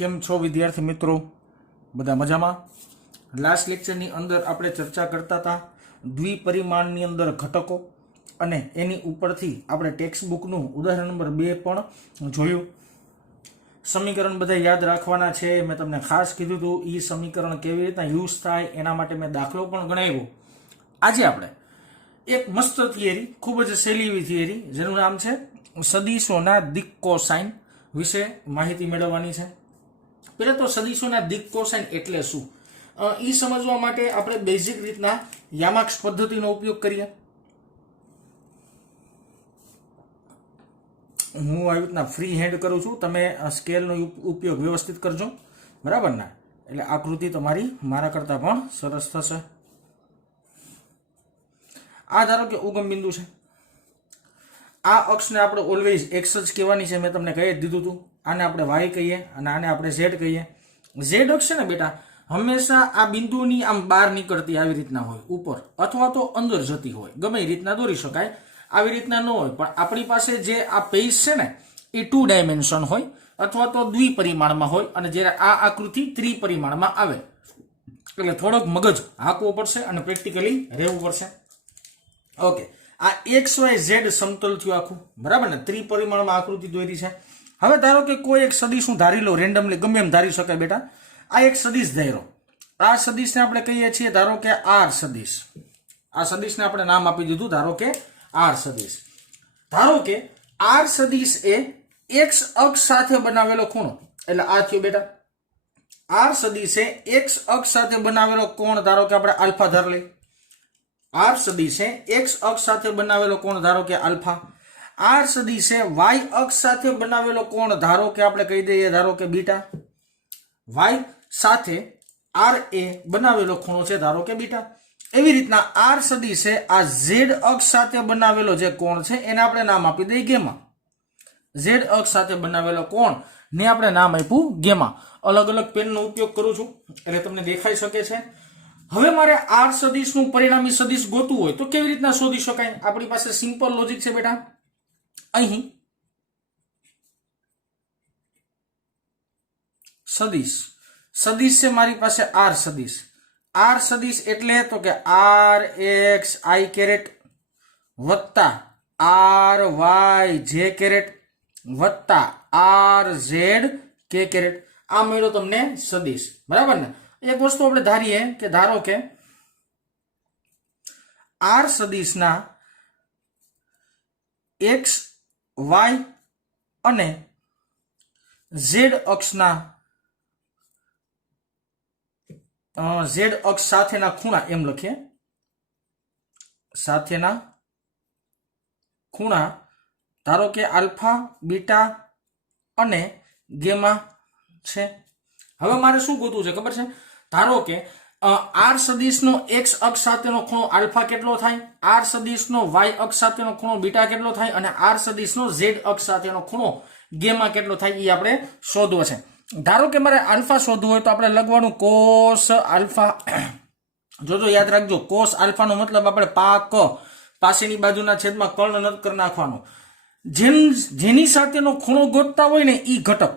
કેમ છો વિદ્યાર્થી મિત્રો? બધા મજામાં? લાસ્ટ લેક્ચરની અંદર આપણે ચર્ચા કરતા હતા દ્વિપરિમાણની અંદર ઘટકો અને એની ઉપરથી આપણે ટેક્સ્ટ બુકનું ઉદાહરણ નંબર 2 પણ જોયું. સમીકરણ બધા યાદ રાખવાના છે. મેં તમને ખાસ કીધું હતું એ સમીકરણ કેવી રીતના યુઝ થાય એના માટે મેં દાખલો પણ ગણાવ્યો. આજે આપણે એક મસ્ત થિયરી, ખૂબ જ સહેલી એવી થિયરી જેનું નામ છે સદિશોના દિક કોસાઇન વિશે માહિતી મેળવવાની છે. પહેલા તો સદિશોના દિક કોસાઇન એટલે શું એ સમજવા માટે આપણે બેઝિક રીતના યામાક્ષ પદ્ધતિનો ઉપયોગ કરીએ. હું આવી રીતના ફ્રી હેન્ડ કરું છું, તમે સ્કેલનો ઉપયોગ વ્યવસ્થિત કરજો, બરાબર ને? એટલે આકૃતિ તમારી મારા કરતા પણ સરસ થશે. આ ધારો કે ઉગમ બિંદુ છે. આ અક્ષને આપણે ઓલવેઝ એક્સ જ કહેવાની છે, મેં તમને કહી જ દીધું હતું. આને આપણે વાય કહીએ અને આને આપણે ઝેડ કહીએ. ઝેડ અક્ષ છે ને બેટા, હંમેશા આ બિંદુની આમ બહાર નીકળતી આવી રીતના હોય, ઉપર અથવા તો અંદર જતી હોય, ગમે એ રીતના દોરી શકાય. આવી રીતના ન હોય, પણ આપણી પાસે જે આ પેજ છે ને એ 2 ડાયમેન્શન હોય અથવા તો દ્વિપરિમાણમાં હોય, અને જ્યારે આ આકૃતિ ત્રિપરિમાણમાં આવે એટલે થોડોક મગજ હાંકવો પડશે અને પ્રેક્ટિકલી રહેવું પડશે. ઓકે, આ એક્સ વાય ઝેડ સમતલ થયું આખું, બરાબર ને? ત્રિપરિમાણમાં આકૃતિ દોરી છે. હવે ધારો કે કોઈ એક સદિશ હું ધારી લો, રેન્ડમલી ગમે એમ ધારી શકાય બેટા. આ એક સદિશ ધાર્યો. આ સદિશને આપણે કહીએ છીએ ધારો કે આર સદિશ. આ સદિશને આપણે નામ આપી દીધું ધારો કે આર સદિશ. ધારો કે આર સદિશ એ એક્સ અક્ષ સાથે બનાવેલો ખૂણો, એટલે આ થયો બેટા. આર સદિશે એક્સ અક્ષ સાથે બનાવેલો કોણ ધારો કે આપણે આલ્ફા ધાર લઈ. આર સદિશે એક્સ અક્ષ સાથે બનાવેલો કોણ ધારો કે આલ્ફા. આર સદિશે વાય અક્ષ સાથે બનાવેલો કોણ ધારો કે આપણે કહી દઈએ ધારો કે બીટા. વાય સાથે આર એ બનાવેલો ખૂણો છે ધારો કે બીટા. એવી રીતના આર સદિશે આ ઝેડ અક્ષ સાથે બનાવેલો જે કોણ છે એને આપણે નામ આપી દઈએ ગેમા. ઝેડ અક્ષ સાથે બનાવેલો કોણ ને આપણે નામ આપ્યું ગેમા. અલગ અલગ પેનનો ઉપયોગ કરું છું એટલે તમને દેખાઈ શકે છે. હવે મારે આર સદિશનું પરિણામી સદિશ ગોતવું હોય તો કેવી રીતના શોધી શકાય? આપણી પાસે સિમ્પલ લોજિક છે બેટા. અહીં સદિશ છે મારી પાસે આર સદિશ. આર સદિશ એટલે તો કે આર એક્સ આઈ કેરેટ વત્તા આર વાય જે કેરેટ વત્તા આર ઝેડ કે કેરેટ. આ મળ્યો તમને સદિશ, બરાબર ને? એક વસ્તુ આપણે ધારીએ કે ધારો કે આર સદિશના એક્સ વાય અને ઝેડ અક્ષના ઝેડ અક્ષ સાથેના ખૂણા એમ લખીએ. સાથેના ખૂણા ધારો કે આલ્ફા, બીટા અને ગેમા છે. હવે મારે શું ગોતવું છે ખબર છે? ધારો કે આર સદિશનો એક્સ અક્ષ સાથેનો ખૂણો આલ્ફા કેટલો થાય, આર સદિશનો વાય અક્ષ સાથેનો ખૂણો બીટા કેટલો થાય, અને આર સદિશનો ઝેડ અક્ષ સાથેનો ખૂણો ગેમા કેટલો થાય એ આપણે શોધવો છે. ધારો કે મારે આલ્ફા શોધવું હોય તો આપણે લખવાનું કોસ આલ્ફા. જોજો યાદ રાખજો, કોસ આલ્ફાનો મતલબ આપણે પાસેની બાજુના છેદમાં કર્ણ નત કરી નાખવાનો. જેની સાથેનો ખૂણો ગોતતા હોય ને એ ઘટક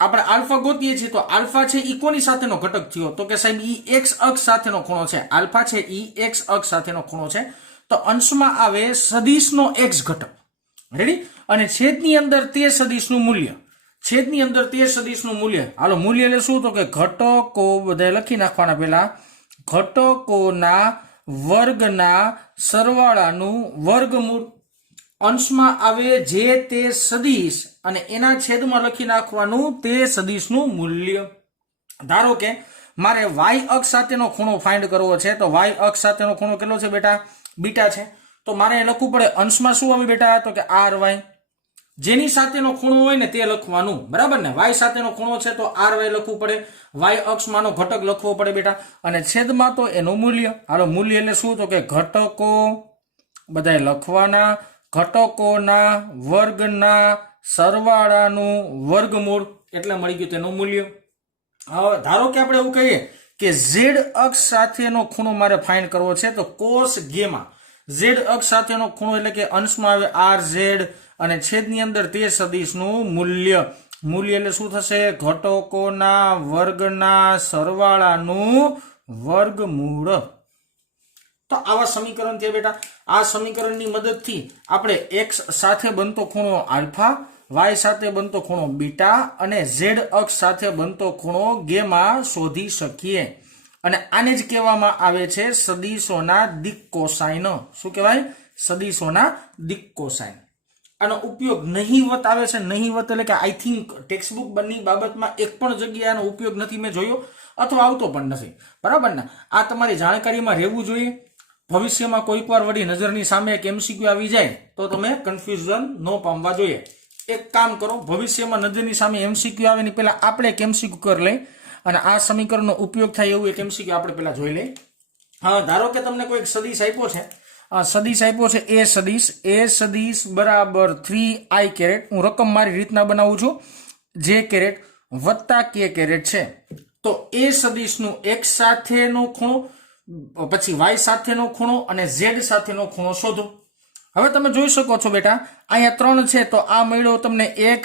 આપણે આલ્ફા ગોતીએ છીએ તો આલ્ફા છે એ કોની સાથેનો ઘટક થયો? તો કે સાહેબ ઈ એક્સ અક્ષ સાથેનો ખૂણો છે. આલ્ફા છે ઈ એક્સ અક્ષ સાથેનો ખૂણો છે. તો અંશમાં આવે સદિશનો એક્સ ઘટક. રેડી? અને છેદની અંદર તે સદિશનું મૂલ્ય. છેદની અંદર તે સદિશનું મૂલ્ય. હાલો, મૂલ્ય એટલે શું? તો કે ઘટકો બધા લખી નાખવાના. પહેલા ઘટકોના વર્ગના સરવાળાનું વર્ગમૂળ. અંશમાં આવે જે તે સદિશ અને એના છેદમાં લખી નાખવાનું તે સદિશનું મૂલ્ય. ધારો કે મારે વાય અક્ષ સાથેનો ખૂણો ફાઇન્ડ કરવો છે તો વાય અક્ષ સાથેનો ખૂણો કેટલો છે બેટા? બીટા છે. તો મારે લખવું પડે અંશમાં શું આવે બેટા? તો કે આર વાય. જેની સાથેનો ખૂણો હોય ને તે લખવાનું, બરાબર ને? વાય સાથેનો ખૂણો છે તો આર વાય લખવું પડે. વાય અક્ષમાંનો ઘટક લખવો પડે બેટા, અને છેદમાં તો એનું મૂલ્ય. હાલો, મૂલ્ય એટલે શું? તો કે ઘટકો બધાય લખવાના, ઘટકોના વર્ગના સરવાળાનું વર્ગમૂળ એટલે મળી ગયું તેનું મૂલ્ય. હવે ધારો કે આપણે એવું કહીએ કે ઝેડ અક્ષ સાથેનો ખૂણો મારે ફાઇન્ડ કરવો છે તો કોસ ગેમા. ઝેડ અક્ષ સાથેનો ખૂણો એટલે કે અંશમાં આવે આર ઝેડ અને છેદની અંદર તે સદિશનું મૂલ્ય. મૂલ્ય એટલે શું થશે? ઘટકોના વર્ગના સરવાળાનું વર્ગમૂળ. તો આવા સમીકરણ થયા બેટા. આ સમીકરણની મદદથી આપણે x સાથે બનતો ખૂણો આલ્ફા, y સાથે બનતો ખૂણો બીટા અને z અક્ષ સાથે બનતો ખૂણો ગેમા શોધી શકીએ. અને આને જ કહેવામાં આવે છે સદિશોના દિક કોસાઇન. શું કહેવાય? સદિશોના દિક કોસાઇન. આનો ઉપયોગ નહીવત આવે છે. નહીવત એટલે કે આઈ થિંક ટેક્સ્ટબુક બની બાબતમાં એક પણ જગ્યાએ આનો ઉપયોગ નથી મેં જોયો, અથવા આવતો પણ નથી. બરાબર ને? આ તમારી જાણકારીમાં રહેવું જોઈએ. ભવિષ્યમાં કોઈક વાર વળી નજરની સામે એક એમસીક્યુ આવી જાય તો તમે કન્ફ્યુઝન ન પામવા જોઈએ. એક કામ કરો, ભવિષ્યમાં નજરની સામે એમસીક્યુ આવે ને પહેલા આપણે એક એમસીક્યુ કરી લઈ અને આ સમીકરણનો ઉપયોગ થાય એવું એક એમસીક્યુ આપણે પહેલા જોઈ લઈ. હા, ધારો કે તમને કોઈ સદિશ આપ્યો છે, સદિશ આપ્યો છે એ સદિશ બરાબર 3i કેરેટ. હું રકમ મારી રીતના બનાવું છું, જે કેરેટ વત્તા કે કેરેટ છે. તો એ સદિશનું x સાથેનો ખૂણો, પછી y સાથેનો ખૂણો અને z સાથેનો ખૂણો શોધો. હવે તમે જોઈ શકો છો બેટા, અહીંયા 3 છે તો આ મળ્યો તમને x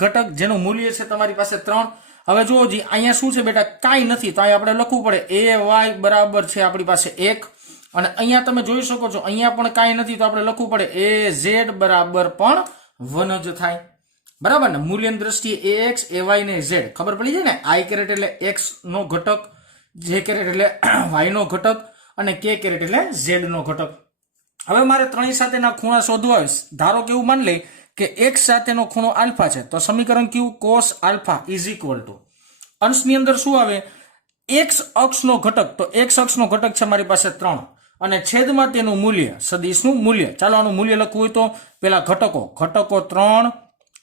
ઘટક જેનું મૂલ્ય છે તમારી પાસે 3. હવે જુઓ જી, અહીંયા શું છે બેટા? કાંઈ નથી, તો અહીંયા આપણે લખવું પડે ay બરાબર છે આપણી પાસે 1. અને અહીંયા તમે જોઈ શકો છો અહીંયા પણ કાંઈ નથી, તો આપણે લખવું પડે az બરાબર પણ 1 જ થાય. બરાબર ને? મૂલ્યની દ્રષ્ટિએ ax, ay ને z ખબર પડી જાય ને. i કેરેટ એટલે x નો ઘટક, j કેરેટ એટલે y નો ઘટક અને k કેરેટ એટલે z નો ઘટક. હવે મારે ત્રણેય સાથેના ખૂણા શોધવા હોય. ધારો કે એવું માની લઈ કે x સાથેનો ખૂણો આલ્ફા છે, તો સમીકરણ કયું? cos alpha is equal to અંશની અંદર શું આવે? x અક્ષનો ઘટક. તો x અક્ષનો ઘટક છે મારી પાસે 3 અને છેદમાં તેનું મૂલ્ય, સદિશનું મૂલ્ય. ચાલો આનું મૂલ્ય લખવું હોય તો પેલા ઘટકો 3,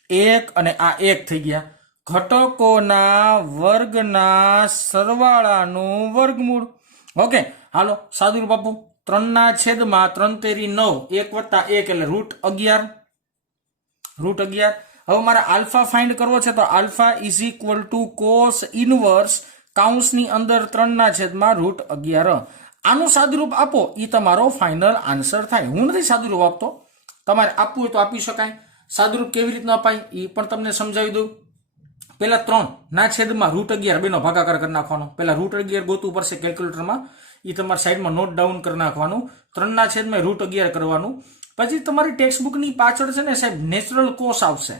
1 અને આ 1 થઈ ગયા. ઘટકોના વર્ગના સરવાળાનું વર્ગમૂળ. ઓકે, હાલો સાદુરૂપ આપો. 3 ના છેદમાં 3 તેરી 9, 1 વત્તા 1 એટલે √11. હવે મારે આલ્ફા ફાઇન્ડ કરવો છે, તો alpha is equal to cos inverse કાઉન્સની અંદર 3 ના છેદમાં √11. આનું સાદુરૂપ આપો, એ તમારો ફાઇનલ આન્સર થાય. હું નથી સાદુરૂપ આપતો, તમારે આપવું હોય તો આપી શકાય. સાદુરૂપ કેવી રીતના અપાય એ પણ તમને સમજાવી દઉં. પેલા 3 ના છેદમાં √11 બેનો ભાગાકાર કરી નાખવાનો. પેલા √11 ગોતવું પડશે કેલ્ક્યુલેટરમાં, એ તમારી સાઈડમાં નોટ ડાઉન કરી નાખવાનું. 3 ના છેદમાં √11 કરવાનું. પછી તમારી ટેક્સ્ટબુકની પાછળ છે ને સાહેબ નેચરલ કોસ આવશે.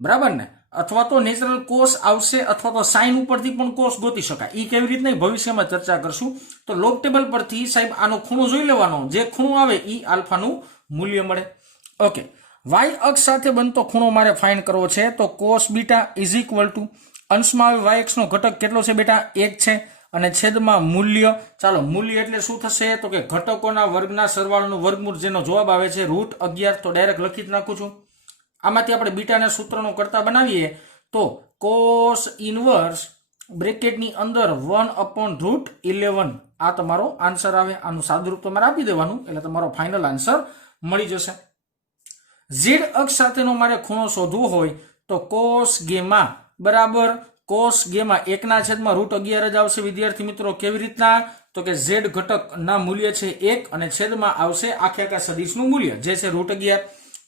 બરાબર ને? અથવા તો નેચરલ કોસ આવશે અથવા તો સાઇન ઉપરથી પણ કોસ ગોતી શકાય. એ કેવી રીતના ભવિષ્યમાં ચર્ચા કરશું. તો લોગ ટેબલ પરથી સાહેબ આનો ખૂણો જોઈ લેવાનો, જે ખૂણો આવે એ આલ્ફાનું મૂલ્ય મળે. ઓકે, y અક્ષ સાથે બનતો ખૂણો મારે ફાઇન્ડ કરવો છે, તો cos beta is equal two અંશમાં આવે y અક્ષનો ઘટક કેટલો છે બેટા? 1 છે અને છેદમાં મૂલ્ય. ચાલો, મૂલ્ય એટલે શું થશે? તો કે ઘટકોના વર્ગના સરવાળાનું વર્ગમૂળ, જેનો જવાબ આવે છે √11. તો ડાયરેક્ટ લખી જ નાખું છું. આમાંથી આપણે બીટાના સૂત્રનો કરતા બનાવીએ તો cos ઇનવર્સ બ્રેકેટની અંદર 1/√11 આ તમારો આન્સર આવે. આનું સાદુરૂપ તમારે આપી દેવાનું એટલે તમારો ફાઇનલ આન્સર મળી જશે. z અક્ષ સાથેનો મારે ખૂણો શોધવો હોય તો cos ગેમા બરાબર cos ગેમા 1 ના છેદમાં √11 જ આવશે. વિદ્યાર્થી મિત્રો, કેવી રીતના? તો કે z ઘટકના મૂલ્ય છે 1 અને છેદમાં આવશે આખે આખા સદિશનું મૂલ્ય જે છે √11.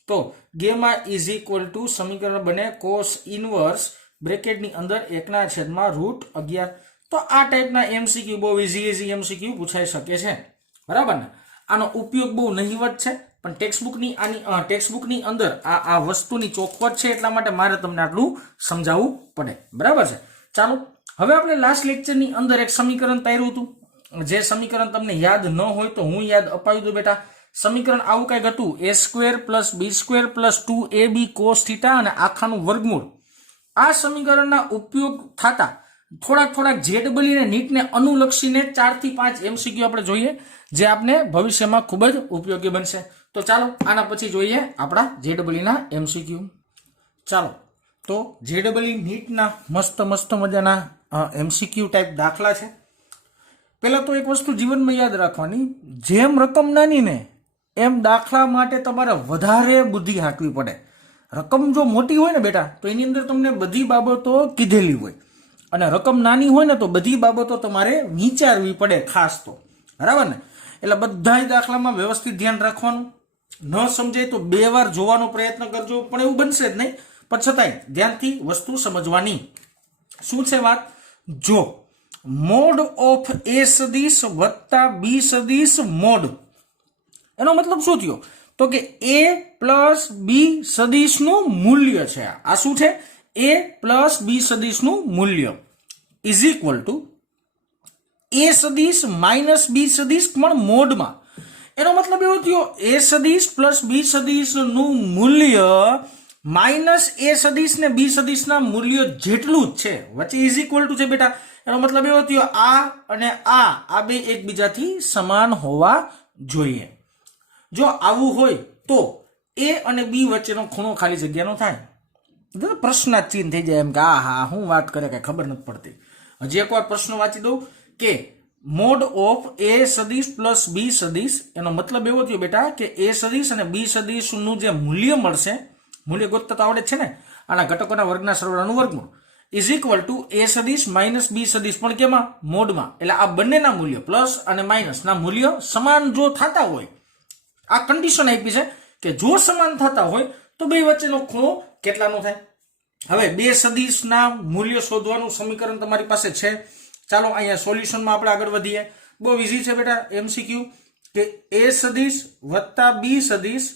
તો ગેમા ઇઝ ઇક્વલ ટુ સમીકરણ બને cos ઇનવર્સ બ્રેકેટની અંદર 1 ના છેદમાં √11. તો આ ટાઈપના એમસીક્યુ બહુ ઇઝી એમસીક્યુ પૂછાઈ શકે છે. બરાબર ને? આનો ઉપયોગ બહુ નહીવત છે, પણ ટેક્સ્ટબુકની અંદર આ વસ્તુની ચોખવટ છે, એટલા માટે મારે તમને આટલું સમજાવવું પડે. બરાબર છે? ચાલો, હવે આપણે લાસ્ટ લેક્ચરની અંદર એક સમીકરણ તાર્યું હતું. જે સમીકરણ તમને યાદ ન હોય તો હું યાદ અપાવી દઉં બેટા. સમીકરણ આવું કંઈક હતું, a² + b² + 2ab cos θ અને આખાનું વર્ગમૂળ. આ સમીકરણના ઉપયોગ થતા થોડાક જેડબલી ને નીટને અનુલક્ષીને 4 થી 5 એમસીક્યુ આપણે જોઈએ, જે આપને ભવિષ્યમાં ખૂબ જ ઉપયોગી બનશે. તો ચાલો આના પછી જોઈએ આપણા જેડબલી ના એમસીક્યુ. ચાલો, તો જેડબલી નીટના મસ્ત મજાના એમસીક્યુ ટાઈપ દાખલા છે. પહેલા તો એક વસ્તુ જીવનમાં યાદ રાખવાની, જેમ રકમ નાની ને એમ દાખલા માટે તમારે વધારે બુદ્ધિ હાંકવી પડે. રકમ જો મોટી હોય ને બેટા તો એની અંદર તમને બધી બાબતો કીધેલી હોય, અને રકમ નાની હોય ને તો બધી બાબતો તમારે વિચારવી પડે ખાસ તો. બરાબર ને? એટલે બધા દાખલામાં વ્યવસ્થિત ધ્યાન રાખવાનું. ન સમજાય તો 2 વાર જોવાનો પ્રયત્ન કરજો, પણ એવું બનશે જ નહીં. પણ છતાંય ધ્યાનથી વસ્તુ સમજવાની. શું છે વાત? જો મોડ ઓફ એ સદીશ વત્તા બી સદીશ મોડ, એનો મતલબ શું થયો? તો કે એ પ્લસ બી સદીશનું મૂલ્ય છે. આ શું છે? એ પ્લસ બી સદીશનું મૂલ્ય ઇઝ ઇક્વલ ટુ એ સદીશ માઇનસ બી સદીશ પણ મોડમાં. એનો મતલબ એવો થયો એ સદીશ પ્લસ બી સદીશનું મૂલ્ય માઇનસ એ સદીશ ને બી સદીશના મૂલ્ય જેટલું જ છે, વચ્ચે ઇઝ ઇક્વલ ટુ છે બેટા. એનો મતલબ એવો થયો આ અને આ બે એકબીજાથી સમાન હોવા જોઈએ. જો આવું હોય તો એ અને બી વચ્ચેનો ખૂણો ખાલી જગ્યાનો થાય. પ્રશ્નાર્થ થઈ જાય એમ કે હા હું વાત કરે કઈ ખબર નથી પડતી. હજી એકવાર પ્રશ્ન વાંચી દઉં કે મોડ ઓફ એ સદીશ પ્લસ બી સદીશ, એનો મતલબ એવો થયો બેટા કે એ સદીશ અને બી સદીશનું જે મૂલ્ય મળશે, મૂલ્ય ગોતતા તો આવડે છે ને, આના ઘટકોના વર્ગના સરવાળાનું વર્ગમૂળ ઇઝ ઇક્વલ ટુ એ સદીશ માઇનસ બી સદીશ, પણ કેમાં? મોડમાં. એટલે આ બંનેના મૂલ્ય પ્લસ અને માઇનસના મૂલ્ય સમાન જો થતા હોય, આ કન્ડિશન આપી છે કે જો સમાન થતા હોય તો બે વચ્ચેનો ખૂણો કેટલાનો થાય. હવે બે સદીશના મૂલ્ય શોધવાનું સમીકરણ તમારી પાસે છે. ચાલો અહીંયા સોલ્યુશનમાં આપણે આગળ વધીએ. બહુ ઈઝી છે બેટા, એમસીક્યુ કે એ સદીશ વત્તા બી સદીશ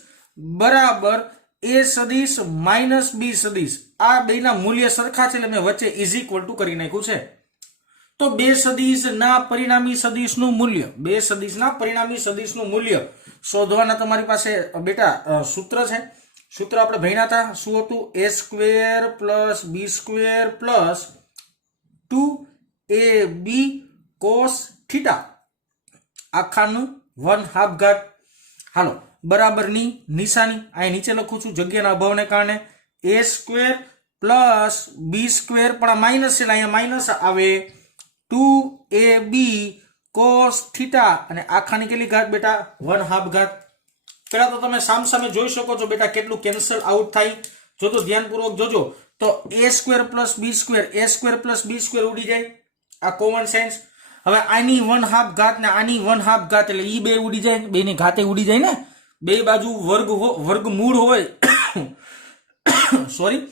બરાબર એ સદીશ માઇનસ બી સદીશ. આ બેના મૂલ્ય સરખા છે એટલે મેં વચ્ચે ઇઝ ઇક્વલ ટુ કરી નાખ્યું છે. તો બે સદીશના પરિણામી સદીશનું મૂલ્ય, બે સદીશના પરિણામી સદીશનું મૂલ્ય શોધવાના તમારી પાસે બેટા સૂત્ર છે. સૂત્ર આપણે ભણ્યા હતા. શું હતું? A square plus b square plus 2ab cos theta આખાનું 1/2 ઘાત. હાલો બરાબરની નિશાની અહીં નીચે લખું છું જગ્યાના અભાવને કારણે. એ સ્ક્વેર પ્લસ બી સ્ક્વેર પણ માઇનસ છે, અહીંયા માઇનસ આવે 2ab કોસ થીટા અને આખાની કેટલી ઘાત બેટા? 1/2 ઘાત. પેલા તો તમે સામસામે જોઈ શકો છો બેટા કેટલું કેન્સલ આઉટ થાય. જો તો ધ્યાનપૂર્વક જોજો તો એ સ્ક્વેર પ્લસ બી સ્ક્વેર, એ સ્ક્વેર પ્લસ બી સ્ક્વેર ઉડી જાય, આ કોમન સેન્સ. હવે આની 1/2 ઘાત ને આની 1/2 ઘાત એટલે ઈ બે ઉડી જાય, બેની ઘાતે ઉડી જાય ને. બે બાજુ વર્ગમૂળ હોય સોરી,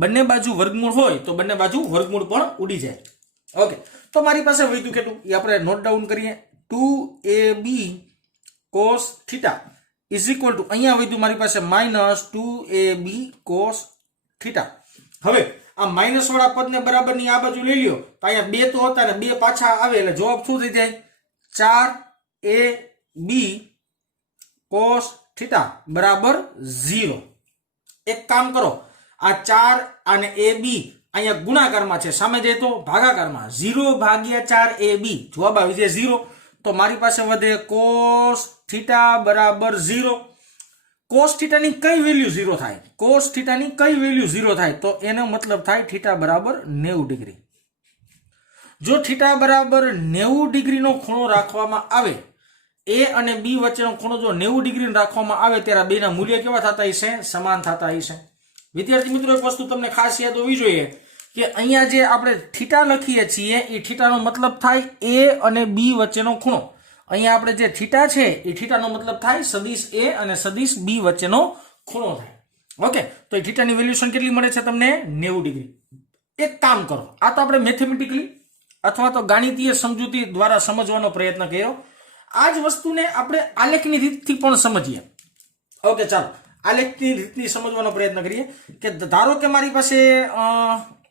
બંને બાજુ વર્ગમૂળ હોય તો બંને બાજુ વર્ગમૂળ પણ ઉડી જાય. ઓકે, તો મારી પાસે વધ્યું કેટલું એ આપણે નોટ ડાઉન કરીએ. 2ab cos theta is equal two અહીંયા વધ્યું મારી પાસે માઇનસ 2ab cos થીટા. હવે આ માઇનસ વાળા પદને બરાબરની આ બાજુ લઈ લ્યો તો અહીંયા બે તો હતા ને બે પાછા આવે એટલે જવાબ શું થઈ જાય? 4ab cos થીટા બરાબર 0. એક કામ કરો, આ 4 અને ab અહીંયા ગુણાકારમાં છે, સામે જાય તો ભાગાકારમાં. 0 ભાગ્યા 4ab જવાબ આવી જાય 0. તો મારી પાસે વધે cos થીટા બરાબર 0. cos થીટાની કઈ વેલ્યુ 0 થાય? cos થીટાની કઈ વેલ્યુ 0 થાય? તો એનો મતલબ થાય થીટા બરાબર 90 ડિગ્રી. જો થીટા બરાબર 90 ડિગ્રીનો ખૂણો રાખવામાં આવે, એ અને બી વચ્ચેનો ખૂણો જો 90 ડિગ્રી રાખવામાં આવે ત્યારે બેના મૂલ્ય કેવા થતા હશે? સમાન થતા હશે. વિદ્યાર્થી મિત્રો એક વસ્તુ તમને ખાસ યાદ હોવી જોઈએ કે અહીંયા જે આપણે થીટા લખીએ છીએ એ થીટાનો મતલબ થાય એ અને બી વચ્ચેનો ખૂણો. અહીંયા આપણે જે થીટા છે એ થીટાનો મતલબ થાય સદિશ એ અને સદિશ બી વચ્ચેનો ખૂણો થાય. ઓકે, તો એ થીટાની વેલ્યુશન કેટલી મળે છે તમને? 90 ડિગ્રી. એક કામ કરો, આ તો આપણે મેથેમેટિકલી અથવા તો ગાણિતીય સમજૂતી દ્વારા સમજવાનો પ્રયત્ન કર્યો. આ જ વસ્તુને આપણે આલેખની રીતથી પણ સમજીએ. ઓકે, ચાલો આલેખની રીતથી સમજવાનો પ્રયત્ન કરીએ કે ધારો કે મારી પાસે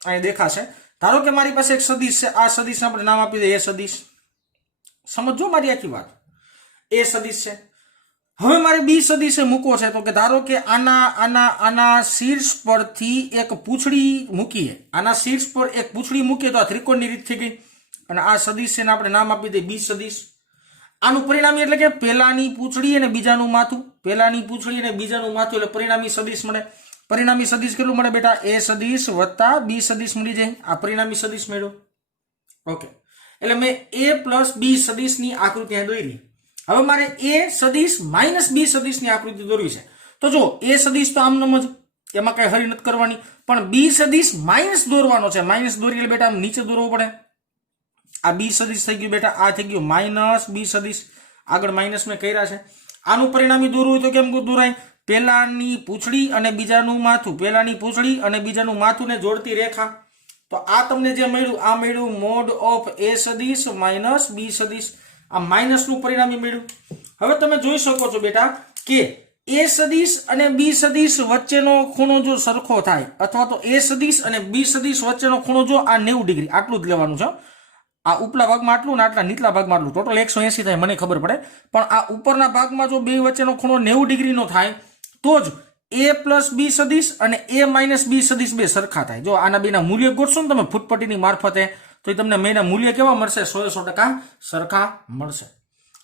અહીં દેખાશે, ધારો કે મારી પાસે એક સદિશ છે. આ સદિશને આપણે નામ આપી દઈએ એ સદિશ. સમજો મારી આખી વાત. એ સદિશ છે. હવે મારે બી સદિશે મૂકવો છે તો કે ધારો કે આના શીર્ષ પરથી એક પૂંછડી મૂકીએ, આના શીર્ષ પર એક પૂંછડી મૂકીએ તો આ ત્રિકોણની રીત થઈ ગઈ. અને આ સદિશ છે આપણે નામ આપી દઈએ બી સદિશ. આનું પરિણામી એટલે કે પહેલાની પૂંછડી અને બીજાનું માથું, પહેલાની પૂંછડી અને બીજાનું માથું એટલે પરિણામી સદિશ મળે. પરિણામી સદિશ કેટલું મળે બેટા? એ સદિશ વત્તા બી સદિશ મળી જાય. આ પરિણામી સદિશ મળ્યો. ઓકે, એટલે મેં એ પ્લસ બી સદિશની આકૃતિ અહીં દોરી. હવે મારે એ સદિશ માઇનસ બી સદિશની આકૃતિ દોરવી છે. તો જો એ સદિશ તો આમ જ, એમાં કઈ હરી નથી કરવાની, પણ બી સદિશ માઇનસ દોરવાનો છે. માઇનસ દોરી એટલે બેટા આમ નીચે દોરવો પડે. આ બી સદિશ થઈ ગયું બેટા, આ થઈ ગયું માઇનસ બી સદિશ. આગળ માઇનસ મેં કર્યા છે. આનું પરિણામી દોરવું હોય તો કેમ દોરાય? પેલાની પૂંછડી અને બીજાનું માથું, પેલાની પૂંછડી અને બીજાનું માથું ને જોડતી રેખા. તો આ તમને જે મળ્યું આ મળ્યું મોડ ઓફ એ સદિશ માઇનસ બી સદિશ. આ માઇનસનું પરિણામી મળ્યું. હવે તમે જોઈ શકો છો બેટા કે એ સદિશ અને બી સદિશ વચ્ચેનો ખૂણો જો સરખો થાય અથવા તો એ સદિશ અને બી સદિશ વચ્ચેનો ખૂણો જો આ 90 ડિગ્રી, આટલું જ લેવાનું છે. આ ઉપલા ભાગમાં આટલું ને આટલા નીચલા ભાગમાં આટલું, ટોટલ 180 થાય મને ખબર પડે. પણ આ ઉપરના ભાગમાં જો બે વચ્ચેનો ખૂણો 90 ડિગ્રીનો થાય તો જ એ પ્લસ બી સદિશ અને એ માઇનસ બી સદિશ બે સરખા થાય. જો આના બેના મૂલ્ય ગોઠશો ને તમે ફૂટપટ્ટીની મારફતે તો તમને મેના મૂલ્ય કેવા મળશે? 100% સરખા મળશે.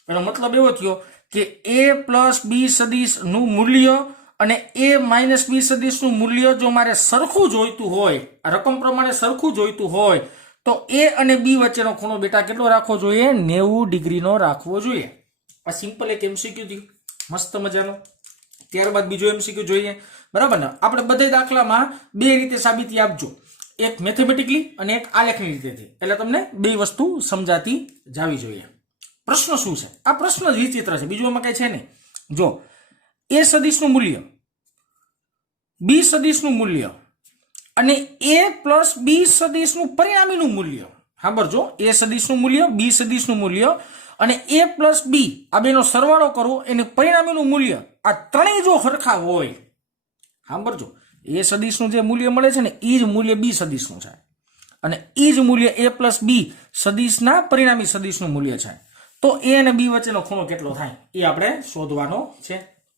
એનો મતલબ એવો થયો કે એ પ્લસ બી સદિશ નું મૂલ્ય અને એ માઇનસ બી સદિશ નું મૂલ્ય જો મારે સરખું જોઈતું હોય, રકમ પ્રમાણે સરખું જોઈતું હોય તો એ અને બી વચ્ચેનો ખૂણો બેટા કેટલો રાખવો જોઈએ? 90 ડિગ્રીનો રાખવો જોઈએ. આ સિમ્પલ એક એમસીક્યુ થયું, મસ્ત મજાનો. ત્યારબાદ બીજો એમસીક્યુ જોઈએ, બરાબર ને? આપણે બધા દાખલામાં બે રીતે સાબિતી આપજો, એક મેથેમેટિકલી અને એક આલેખની રીતેથી, એટલે તમને બે વસ્તુ સમજાતી જાવી જોઈએ. પ્રશ્ન શું છે? આ પ્રશ્ન જ વિચિત્ર છે, બીજું એમાં કઈ છે નહીં. જો એ સદિશનું મૂલ્ય, બી સદિશનું મૂલ્ય અને એ પ્લસ બી સદિશનું પરિણામીનું મૂલ્ય, સાંભળજો, એ સદિશનું મૂલ્ય, બી સદિશનું મૂલ્ય અને એ પ્લસ બી આ બેનો સરવાળો કરો એને પરિણામીનું મૂલ્ય, આ ત્રણેય જો સરખા હોય, સાંભળજો, એ સદિશનું જે મૂલ્ય મળે છે ને એ જ મૂલ્ય બી સદિશનું છે અને એ જ મૂલ્ય એ પ્લસ બી સદિશના પરિણામી સદિશનું મૂલ્ય છે. તો એ અને બી વચ્ચેનો ખૂણો કેટલો થાય એ આપણે શોધવાનો છે.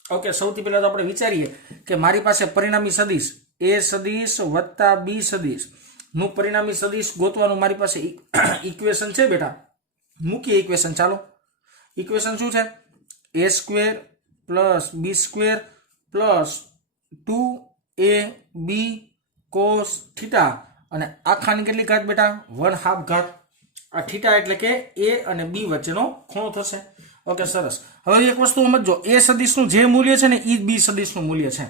ઓકે, સૌથી પહેલા તો આપણે વિચારીએ કે મારી પાસે પરિણામી સદિશ એ સદિશ વત્તા બી સદિશ નું પરિણામી સદિશ ગોતવાનું મારી પાસે ઇક્વેશન છે બેટા. મૂકીએ ઇક્વેશન. ચાલો, ઇક્વેશન શું છે? A square plus b square plus 2ab cos theta અને આખાની કેટલી ઘાત બેટા? 1/2 ઘાત. આ થીટા એટલે કે એ અને બી વચ્ચેનો ખૂણો થશે. ઓકે, સરસ. હવે એક વસ્તુ સમજો, એ સદિશનું જે મૂલ્ય છે ને એ જ બી સદિશનું મૂલ્ય છે,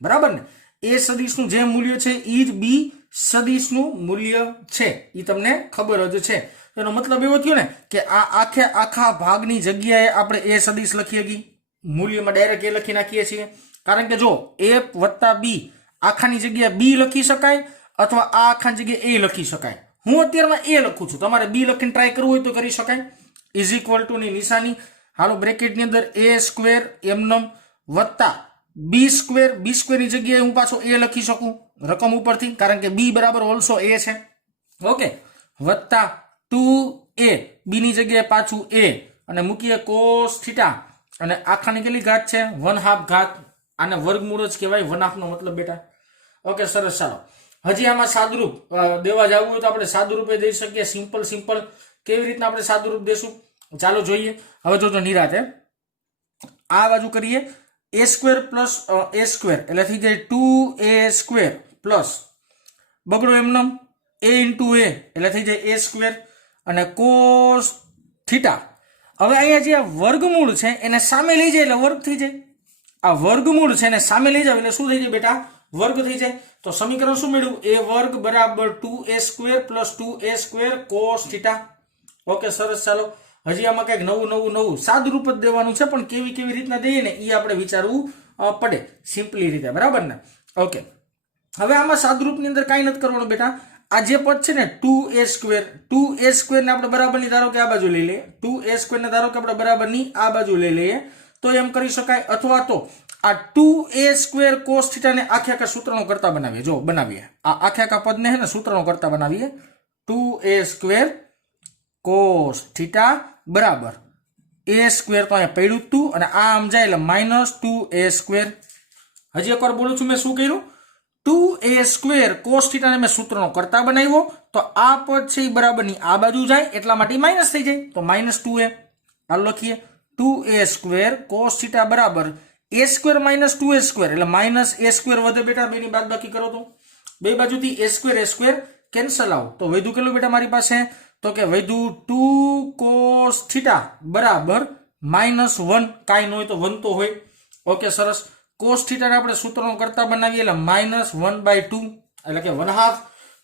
બરાબર ને? એ સદિશનું જે મૂલ્ય છે એ જ બી સદિશનું મૂલ્ય છે, એ તમને ખબર જ છે. એનો મતલબ એવો થયો ને કે આ આખા ભાગની જગ્યાએ આપણે એ સદિશ લખીએ છીએ, મૂલ્યમાં ડાયરેક્ટ એ લખી નાખીએ છીએ. કારણ કે જો એ વત્તા બી આખાની જગ્યાએ બી લખી શકાય અથવા આ આખાની જગ્યાએ એ લખી શકાય. હું અત્યારમાં એ લખું છું, તમારે બી લખીને ટ્રાય કરવું હોય તો કરી શકાય. ઇઝ ઇક્વલ ટુ ની નિશાની, હાલો બ્રેકેટની અંદર એ સ્ક્વેર એમનમ વત્તા બી સ્ક્વેર ની જગ્યાએ હું પાછો એ લખી શકું રકમ ઉપરથી, કારણ કે બી બરાબર ઓલસો એ છે. ઓકે, વત્તા 2a બી ની જગ્યાએ પાછું એ અને મૂકીએ cos થીટા અને આખાની કેટલી ઘાત છે? 1/2 ઘાત. આને વર્ગમૂળ જ કહેવાય, 1/2 નો મતલબ બેટા. ઓકે, સરસ. ચાલો, હજી આમાં સાદુરૂપ દેવા જવું હોય તો આપણે સાદુરૂપે દઈ શકીએ. સિમ્પલ. કેવી રીતના આપણે સાદુરૂપ દેશું ચાલો જોઈએ. હવે જોજો નિરાતે, આ બાજુ કરીએ a square plus a square એટલે થઈ જાય 2a સ્ક્વેર પ્લસ બગડો એમનમ a ઇન્ટુ a એટલે થઈ જાય એ સ્ક્વેર અને cos થીટા. હવે અહીંયા જે વર્ગમૂળ છે એને સામે લઈ જાય એટલે વર્ગ થઈ જાય. આ વર્ગમૂળ છે એને સામે લઈ જાવ એટલે શું થઈ જાય બેટા? વર્ગ થઈ જાય. તો સમીકરણ શું મળ્યું? a વર્ગ બરાબર 2a square plus 2a square cos theta. Okay, સરસ. ચાલો, હજી આમાં કંઈક નવું સાદુરૂપ જ દેવાનું છે, પણ કેવી રીતના દઈએ ને એ આપણે વિચારવું પડે સિમ્પલી રીતે, બરાબર ને? ઓકે, હવે આમાં સાદુરૂપની અંદર કાંઈ નથી કરવાનું બેટા. આ જે પદ છે ને 2a સ્ક્વેર ને આપણે બરાબરની ધારો કે આ બાજુ લઈ લઈએ, 2a સ્ક્વેર ને ધારો કે આપણે બરાબરની આ બાજુ લઈ લઈએ તો એમ કરી શકાય. અથવા તો આ 2a સ્ક્વેર cos થીટા ને આખા સૂત્રનો કરતા બનાવીએ. જો બનાવીએ આ આખા પદને હે ને સૂત્રનો કરતા બનાવીએ. 2a સ્ક્વેર cos થીટા બરાબર a સ્ક્વેર તો અહીંયા પડ્યું તું અને આ આમ જાય એટલે માઇનસ 2a સ્ક્વેર. હજી એકવાર બોલું છું, મેં શું કર્યું? 2a સ્ક્વેર cos થીટા ને મેં સૂત્રનો કરતા બનાવ્યો તો આ પદ છે એ બરાબરની આ બાજુ જાય એટલા માટે માઇનસ થઈ જાય તો માઇનસ 2a. હાલ લખીએ 2a સ્ક્વેર cos થીટા બરાબર a square minus 2a square એટલે માઇનસ a સ્ક્વેર વધે બેટા, બેની બાદબાકી કરો તો બે બાજુથી a સ્ક્વેર કેન્સલ આવો તો વધુ કેટલું બેટા મારી પાસે? તો કે વધુ 2 cos થીટા બરાબર -1. કાંઈ ન હોય તો 1 તો હોય. ઓકે, સરસ. cos થીટા ને આપણે સૂત્રનો કરતા બનાવીએ એટલે -1/2 એટલે કે 1/2.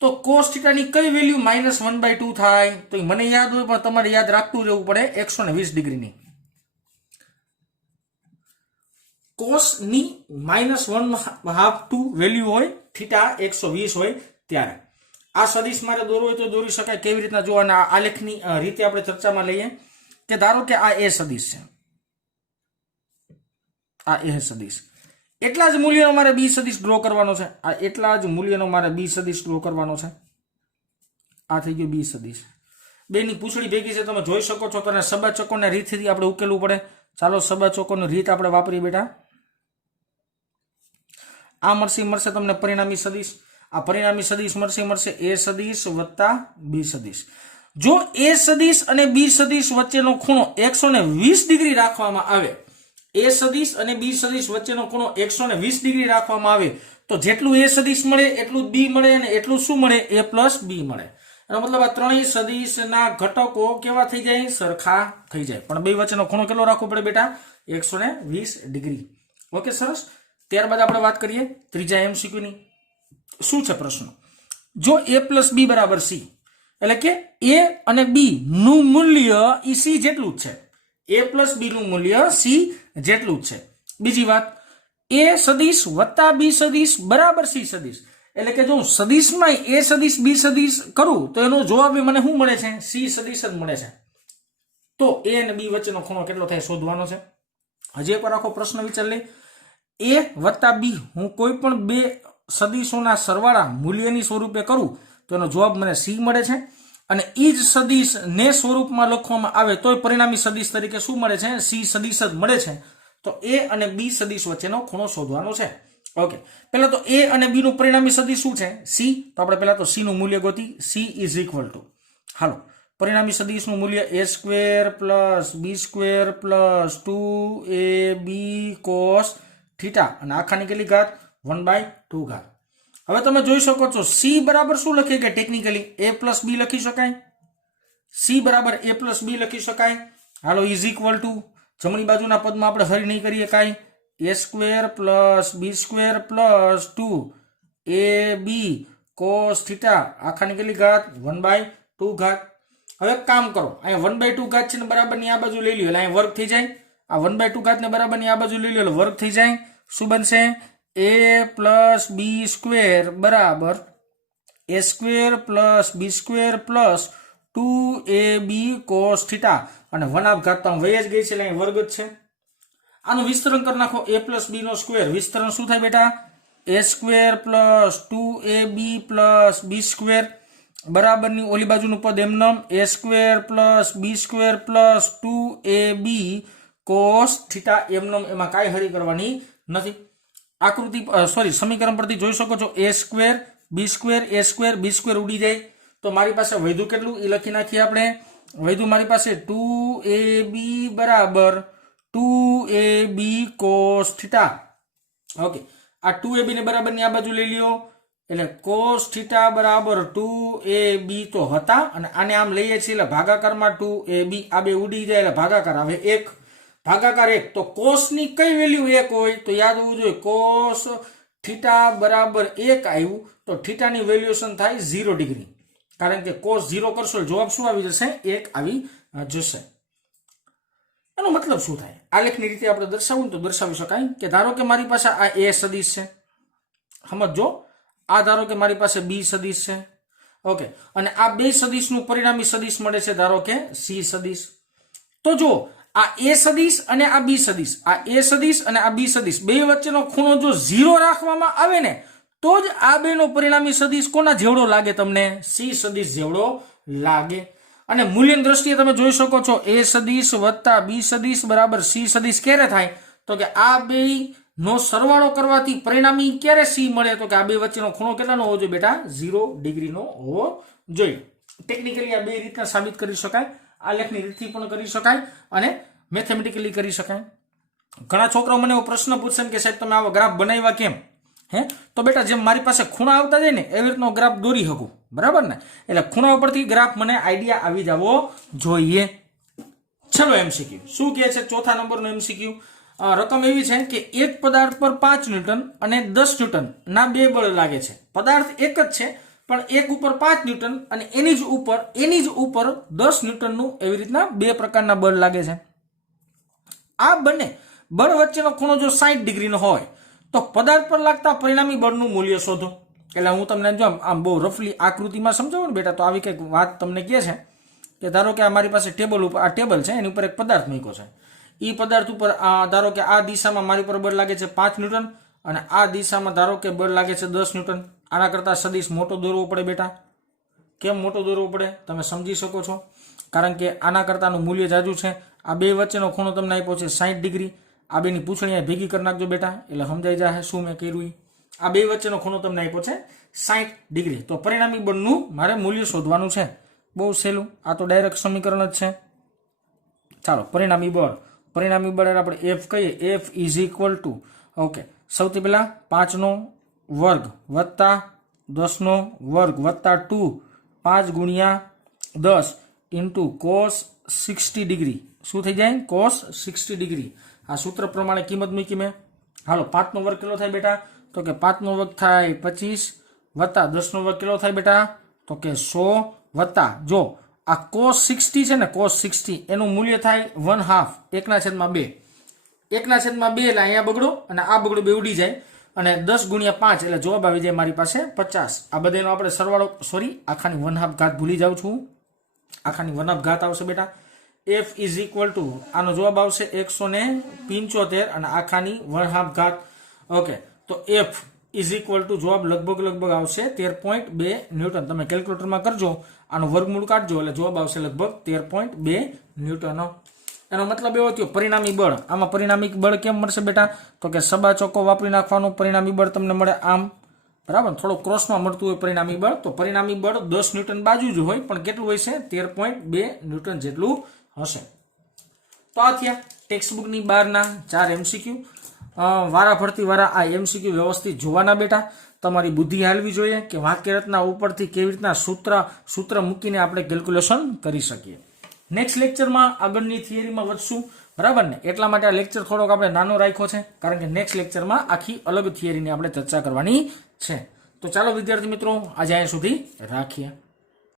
તો cos થીટા ની કઈ વેલ્યુ -1/2 થાય? તો મને યાદ હોય પણ તમારે યાદ રાખતું રહેવું પડે, 120 ડિગ્રીની. કોસની -1/2 વેલ્યુ હોય, થીટા 120 હોય ત્યારે આ સદિશ મારે દોરવો હોય તો દોરી શકાય. કેવી રીતના જોવાના આલેખની રીતે આપણે ચર્ચામાં લઈએ કે ધારો કે આ એ સદિશ છે, આ એ સદિશ, એટલા જ મૂલ્યનો મારે બી સદિશ ડ્રો કરવાનો છે. આ એટલા જ મૂલ્યનો મારે બી સદિશ ડ્રો કરવાનો છે. આ થઈ ગયો બી સદિશ. બેની પૂંછડી ભેગી છે, તમે જોઈ શકો છો. તો સબાચકોને રીતથી આપણે ઉકેલવું પડે. ચાલો સબાચકોની રીત આપણે વાપરીએ બેટા. આ મળશે તમને પરિણામી સદિશ. આ પરિણામી સદિશ મળશે એ સદિશ વત્તા બી સદિશ. જો એ સદિશ અને બી સદિશ વચ્ચેનો ખૂણો 120 ડિગ્રી રાખવામાં આવે, એ સદિશ અને બી સદિશ વચ્ચેનો ખૂણો 120 ડિગ્રી રાખવામાં આવે તો જેટલું એ સદિશ મળે એટલું જ બી મળે અને એટલું શું મળે? એ પ્લસ બી મળે. એનો મતલબ આ ત્રણેય સદિશના ઘટકો કેવા થઈ જાય? સરખા થઈ જાય. પણ બે વચ્ચેનો ખૂણો કેટલો રાખવો પડે બેટા? 120 ડિગ્રી. ઓકે, સરસ. ત્યારબાદ આપણે વાત કરીએ ત્રીજા એમસીક્યુ ની. શું છે પ્રશ્ન? જો a પ્લસ બી બરાબર સી, એટલે કે a અને b નું મૂલ્ય એ c જેટલું જ છે. a પ્લસ બી નું મૂલ્ય c જેટલું જ છે. બીજી વાત, a સદિશ વત્તા b સદિશ બરાબર c સદિશ, એટલે કે જો હું સદિશમાં a સદિશ b સદિશ કરું તો એનો જવાબ મને શું મળે છે? c સદિશ જ મળે છે. તો a અને b વચ્ચેનો ખૂણો કેટલો થાય શોધવાનો છે. હજી એકવાર આખો પ્રશ્ન વિચાર લઈ. a વત્તા b હું કોઈ પણ બે સદિશોના સરવાળા મૂલ્યની સ્વરૂપે કરું તો એનો જવાબ મને c મળે છે. અને એ જ સદિશ ને સ્વરૂપમાં લખવામાં આવે તોય પરિણામી સદિશ તરીકે શું મળે છે? c સદિશ જ મળે છે. તો a અને b સદિશ વચ્ચેનો ખૂણો શોધવાનો છે. ઓકે, પહેલા તો a અને b નું પરિણામી સદિશ શું છે? c. તો આપણે પહેલા તો c નું મૂલ્ય ગોતી. c ઇઝ ઇક્વલ ટુ, હાલો, પરિણામી સદિશનું મૂલ્ય a² plus b² plus 2ab cos theta અને આખાની કેટલી ઘાત? 1/2 ઘાત. હવે તમે જોઈ શકો છો c બરાબર શું લખીએ કે ટેકનિકલી a પ્લસ બી લખી શકાય. c બરાબર a પ્લસ બી લખી શકાય. હાલો, ઇઝ ઇક્વલ ટુ જમણી બાજુના પદમાં આપણે હરી નહીં કરીએ કાંઈ. a² plus b² plus 2ab cos theta આખાની કેટલી ઘાત? 1/2 ઘાત. હવે કામ કરો, અહીંયા 1/2 ઘાત છે ને બરાબરની આ બાજુ લઈ લ્યો એટલે અહીંયા વર્ગ થઈ જાય. આ 1/2 ઘાત ને બરાબરની આ બાજુ લઈ લ્યો એટલે વર્ગ થઈ જાય. શું બનશે? a પ્લસ b² બરાબર a² plus b² plus 2ab cos theta અને 1/2 ઘાત તો વહી જ ગઈ છે એટલે અહીં વર્ગ જ છે. આનું વિસ્તરણ કરી નાખો. a પ્લસ b નો સ્ક્વેર, વિસ્તરણ શું થાય બેટા? a² plus 2ab plus b² બરાબરની ઓલી બાજુનું પદ એમનેમ a² plus b² plus 2ab cos theta એમનેમ, એમાં કાંઈ હરી કરવાની નથી. આકૃતિ સમીકરણ પરથી જોઈ શકો છો a² b² a² b² ઉડી જાય તો મારી પાસે વધ્યું કેટલું એ લખી નાખીએ આપણે. વધ્યું મારી પાસે 2ab બરાબર 2ab cos થીટા. ઓકે, આ 2ab ને બરાબરની આ બાજુ લઈ લ્યો એટલે cos થીટા બરાબર 2ab તો હતા અને આને આમ લઈએ છીએ એટલે ભાગાકારમાં 2ab આ બે ઉડી જાય એટલે ભાગાકાર આવે 1. ભાગાકાર 1 તો cos ની કઈ વેલ્યુ 1 હોય તો યાદ હોવું જોઈએ cos થીટા બરાબર 1 આવ્યું તો થીટાની વેલ્યુએશન થાય 0 ડિગ્રી. કારણ કે cos 0 કરશો જવાબ શું આવી જશે? 1 આવી જશે. એનો મતલબ શું થાય? આલેખની રીતે આપણે દર્શાવવું તો દર્શાવી શકાય કે ધારો કે મારી પાસે આ a સદિશ છે, સમજો. આ ધારો કે મારી પાસે b સદિશ છે. ઓકે, અને આ બે સદિશનું પરિણામી સદિશ મળે છે ધારો કે c સદિશ. તો જો આ a સદિશ અને આ b સદિશ, આ a સદિશ અને આ b સદિશ બે વચ્ચેનો ખૂણો જો 0 રાખવામાં આવે ને તો જ આ બેનો પરિણામી સદિશ કોના જેવડો લાગે તમને? c સદિશ જેવડો લાગે. અને મૂલ્યની દ્રષ્ટિએ તમે જોઈ શકો છો a સદિશ વત્તા b સદિશ બરાબર c સદિશ ક્યારે થાય? તો કે આ બે નો સરવાળો કરવાથી પરિણામી ક્યારે c મળે? તો કે આ બે વચ્ચેનો ખૂણો કેટલાનો હોવો જોઈએ બેટા? 0 ડિગ્રીનો હોવો જોઈએ. ટેકનિકલી આ બે રીતના સાબિત કરી શકાય. આલેખની રીતથી પણ કરી શકાય અને મેથેમેટિકલી કરી શકાય. ઘણા છોકરાઓ મને એવો પ્રશ્ન પૂછશે કે સાહેબ તમે આવા ગ્રાફ બનાવ્યા કેમ? તો બેટા જેમ મારી પાસે ખૂણા આવતા જાય ને એવી રીતનો ગ્રાફ દોરી શકું, બરાબર ને? એટલે ખૂણા ઉપરથી ગ્રાફ મને આઈડિયા આવી જવો જોઈએ. ચલો એમસીક્યુ શું કહે છે? ચોથા નંબરનો એમસીક્યુ. રકમ એવી છે કે એક પદાર્થ પર 5 ન્યૂટન અને 10 ન્યૂટન ના બે બળ લાગે છે. પદાર્થ એક જ છે પણ એક ઉપર 5 ન્યૂટન અને એની જ ઉપર 10 ન્યૂટનનું એવી રીતના બે પ્રકારના બળ લાગે છે. આ બંને બળ વચ્ચેનો ખૂણો જો 60 ડિગ્રીનો હોય તો પદાર્થ પર લાગતા પરિણામી બળનું મૂલ્ય શોધો. એટલે હું તમને જો આમ બહુ રફલી આકૃતિમાં સમજાવું ને બેટા, તો આવી કંઈક વાત તમને કહે છે કે ધારો કે મારી પાસે ટેબલ ઉપર આ ટેબલ છે, એની ઉપર એક પદાર્થ મૂક્યો છે. એ પદાર્થ ઉપર ધારો કે આ દિશામાં મારી ઉપર બળ લાગે છે 5 ન્યૂટન અને આ દિશામાં ધારો કે બળ લાગે છે 10 ન્યૂટન. આના કરતાં સદિશ મોટો દોરવો પડે બેટા. કેમ મોટો દોરવો પડે તમે સમજી શકો છો, કારણ કે આના કરતાંનું મૂલ્ય જાજુ છે. આ બે વચ્ચેનો ખૂણો તમને આપ્યો છે 60 ડિગ્રી. આ બેની પૂંછડી ભેગી કરી નાખજો બેટા, એટલે સમજાઈ જાય શું મેં કર્યું. આ બે વચ્ચેનો ખૂણો તમને આપ્યો છે 60 ડિગ્રી. તો પરિણામી બળનું મારે મૂલ્ય શોધવાનું છે. બહુ સહેલું, આ તો ડાયરેક્ટ સમીકરણ જ છે. ચાલો, પરિણામી બળ આપણે એફ કહીએ. F is equal two okay, સૌથી પહેલા 5નો વર્ગ વત્તા 10નો વર્ગ વત્તા 2, 5 ગુણ્યા 10 ઇન્ટુ કોસ 60 ડિગ્રી. શું થઈ જાય? Cos 60 degree. આ સૂત્ર પ્રમાણે કિંમત મૂકી મેં. હાલો, 5નો વર્ગ કેટલો થાય બેટા? તો કે 5નો વર્ગ થાય 25 વત્તા 10નો વર્ગ કેટલો થાય બેટા? તો કે 100 વત્તા જો આ કોસ 60 છે ને, કોસ 60 એનું મૂલ્ય થાય 1/2, 1/2. 1/2 એટલે અહીંયા બગડો અને આ બગડો બે ઉડી જાય અને 10 ગુણ્યા 5 એટલે જવાબ આવી જાય મારી પાસે 50. આ બધાનો આપણે સરવાળો, સોરી આખાની 1/2 ઘાત ભૂલી જાઉં છું, આખાની 1/2 ઘાત આવશે બેટા. એફ ઇઝ ઇક્વલ ટુ આનો જવાબ આવશે 175 અને આખાની 1/2 ઘાત. ઓકે, તો એફ ઇઝ ઇક્વલ ટુ જવાબ લગભગ આવશે 13.2 ન્યૂટન. તમે કેલ્ક્યુલેટરમાં કરજો, આનો વર્ગમૂળ કાઢજો એટલે જવાબ આવશે લગભગ 13.2 ન્યૂટન. એનો મતલબ એવો થયો પરિણામી બળ. આમાં પરિણામી બળ કેમ મળશે બેટા? તો કે સબા ચોકો વાપરી નાખવાનું, પરિણામી બળ તમને મળે આમ, બરાબર. થોડો ક્રોસમાં મળતું હોય પરિણામી બળ, તો પરિણામી બળ 10 ન્યૂટન બાજુ જ હોય, પણ કેટલું હોય છે? 13.2 ન્યૂટન જેટલું હશે. તો આ થયા ટેક્સ્ટબુકની બહારના 4 MCQ. વારા ફરતી વારા આ MCQ વ્યવસ્થિત જોવાના બેટા. તમારી બુદ્ધિ હાલવી જોઈએ કે વાક્યરચના ઉપરથી કેવી રીતના સૂત્ર મૂકીને આપણે કેલ્ક્યુલેશન કરી શકીએ. નેક્સ્ટ લેક્ચરમાં આગળની થિયરીમાં વધશું, બરાબર ને? એટલા માટે આ લેક્ચર થોડોક આપણે નાનો રાખ્યો છે, કારણ કે નેક્સ્ટ લેક્ચરમાં આખી અલગ થિયરીની આપણે ચર્ચા કરવાની છે. તો ચાલો વિદ્યાર્થી મિત્રો, આજે અહીંયા સુધી રાખીએ.